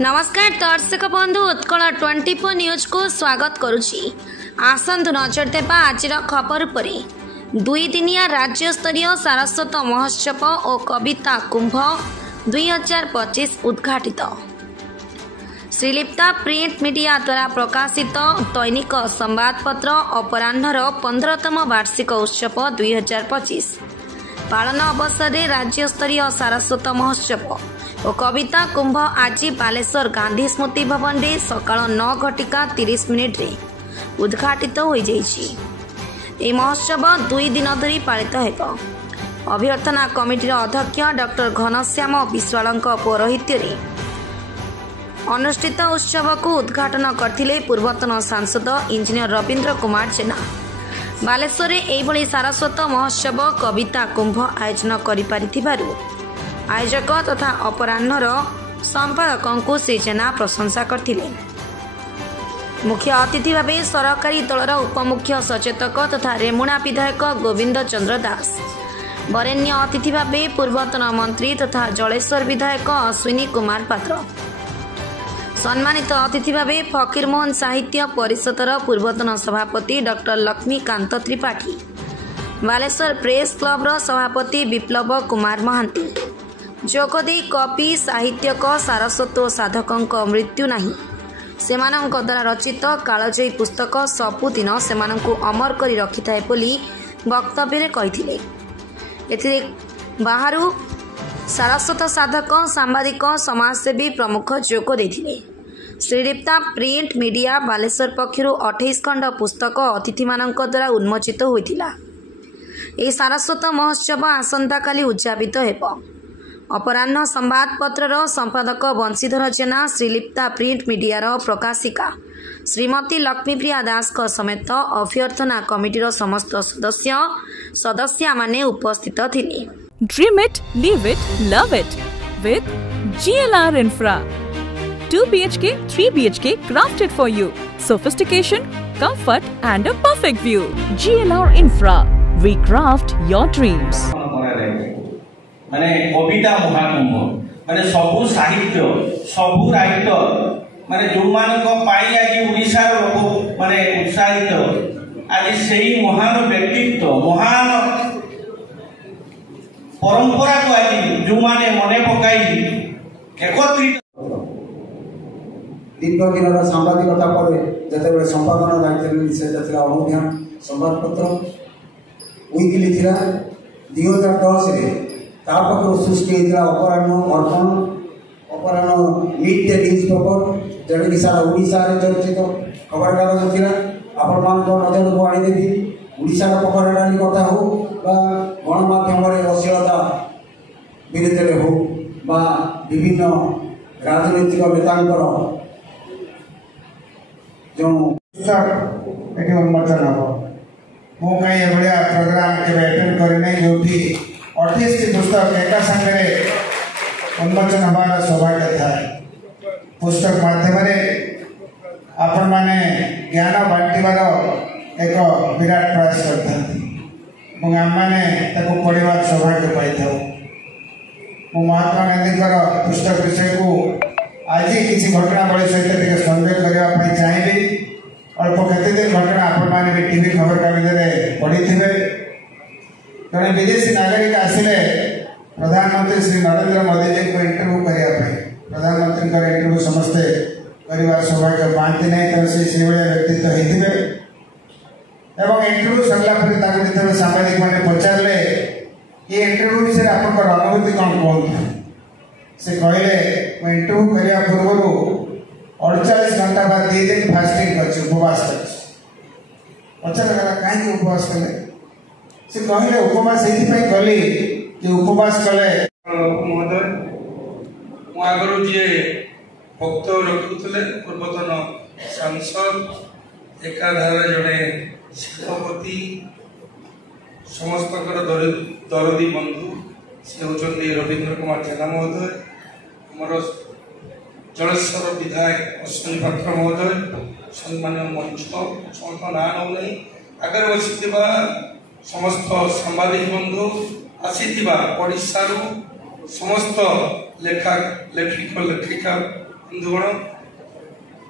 नमस्कार दर्शक बंधु उत्कल 24 न्यूज को स्वागत करुछि। आसंतु नजर देबा आजिर खबर परे। 2 दिनिया राज्य स्तरीय सारस्वत महोत्सव और कविता कुंभ 2025 उद्घाटित। श्रीलिप्ता प्रिंट मीडिया द्वारा प्रकाशित दैनिक संवादपत्र अपराह्नर 15तम वार्षिक उत्सव 2025 पालन अवसर में राज्य स्तरीय सारस्वत महोत्सव और कविता कुंभ आज बालेश्वर गांधी स्मृति भवन में सकाळ 9:30 उद्घाटित हो जाइछि। यह महोत्सव 2 दिन धरी पालित हेब। अभ्यर्थना कमिटीर अध्यक्ष डॉक्टर घनश्याम विश्वाल पौरोहित्य अनुष्ठित उत्सव को उद्घाटन करथिले पूर्वतन सांसद इंजीनियर रवींद्र कुमार जेना। बालेश्वर एभली सारस्वत महोत्सव कविता कुंभ आयोजन करिपारिथिबारु आयोजक तथा अपराह्नर संपादकों को श्री जेना प्रशंसा करथिले। मुख्य अतिथि भाव सरकारी दलर उपमुख्य सचेतक तथा रेमुणा विधायक गोविंद चंद्र दास, वरेण्य अतिथि भाव पूर्वतन मंत्री तथा जलेश्वर विधायक अश्विनी कुमार पात्र, सम्मानित अतिथि भाव फकीरमोहन साहित्य परिषदर पूर्वतन सभापति डॉक्टर लक्ष्मीकांत त्रिपाठी, बालेश्वर प्रेस क्लबर सभापति विप्लव कुमार महांती जोगदे कवि साहित्यक सारस्वत साधकों मृत्यु नहीं सेमानंक द्वारा रचित कालजयी पुस्तक सबुदिन सेमानंकु अमर करी रखिथाए बोली वक्तव्य कहिथिले। एथिरे बाहरु सारस्वत साधक सांबादिक समाजसेवी प्रमुख जोग देथिले। श्रीलिप्ता प्रिंट मीडिया बालेश्वर पक्षरु 28 खंड पुस्तक अतिथि मानक द्वारा उन्मोचित होइथिला। एही सारस्वत महोत्सव आसंता काली उद्यापित हेब। अपराह्न संवादपत्रर संपादक वंशीधर जेना, श्रीलिप्ता प्रिंट मीडियार प्रकाशिका श्रीमती लक्ष्मीप्रिया दास समेत अभ्यर्थना कमिटीर समस्त सदस्य माने उपस्थित थिले। Dream it, live it, love it with GLR Infra. 2 BHK, 3 BHK crafted for you. Sophistication, comfort and a perfect view. GLR Infra. We craft your dreams. माने कविता महाकुंभ माने सबु साहित्य सबु राइटर माने जो मान को पाई आज ओडिसा लोक माने उत्साहित आज सेही महान व्यक्तित्व महान परंपरा को आज जो माने मने पकाई एकत्रित दीर्घ दिन सांबादिकता पर जते संपादन दायित्व से जते अनुध्यान संवादपत्र उइगिली थिला 2010 रे तापक सृष्टि अपराह्न अर्पण अपराह्न मिड डे न्यूज पेपर जड़े सारा ओडिशा चर्चित खबर कागज थी आपण मान नजर को आनीदेवी ओडिशा पकड़ाणी कथा हो गणमाध्यम अश्लीलता विरुद्ध हो विभिन्न राजनैतिक नेतांकर जो उन्मोचन हम मु कहीं एभलिया प्रोग्राम के अटेंड करने जो 28 पुस्तक एका संगे उन्मोचन हमारा सौभाग्य था। पुस्तक माध्यम आपण माने ज्ञान बांटिबार एक विराट प्रयास करते आम मैंने पढ़ार सौभाग्य पाई था। महात्मा गांधी पुस्तक विषय को आज किसी घटनावली सहित संवेद करने चाहिए। अल्प केते दिन घटना आपण मैंने टीवी खबर कागज पढ़ी थे। जड़े विदेशी नागरिक आसिले प्रधानमंत्री श्री नरेंद्र मोदी जी को इंटरव्यू करने प्रधानमंत्री इंटरव्यू समस्ते कर सौभाग्य पाती नहीं तो से व्यक्तित्व होते इंटरव्यू सरला जो सांबादिक मैंने पचारे ये इंटरव्यू विषय आप अनुभूति कौन कहते से कहले इंटरव्यू करने पूर्व 48 घंटा बाद 2 दिन फास्टिंग कर उपवास कर पचार कहीं उपवास कले से कहले उपवास ये कली कि उपवास कले महोदय मुआगर जी भक्त रखुले पूर्वतन सांसद एकाधार जड़े शिल्पपति समस्त दरदी बंधु से होती रवींद्र कुमार जेना महोदय आमर जलेश्वर विधायक अश्विनी पात्र महोदय सम्मान्य मंच समस्त ना नहीं आगे बसी समस्त सांबादिक बंधु आसी पड़िशारू समस्त लेखक लेखिका बंधुगण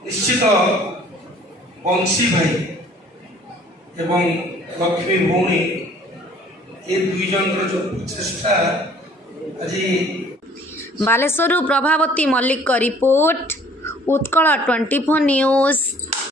निश्चित बंशी भाई एवं लक्ष्मी भौणी ये दुई जन जो प्रचेषा आज बालेश्वर प्रभावती मल्लिक रिपोर्ट उत्कल 24 न्यूज।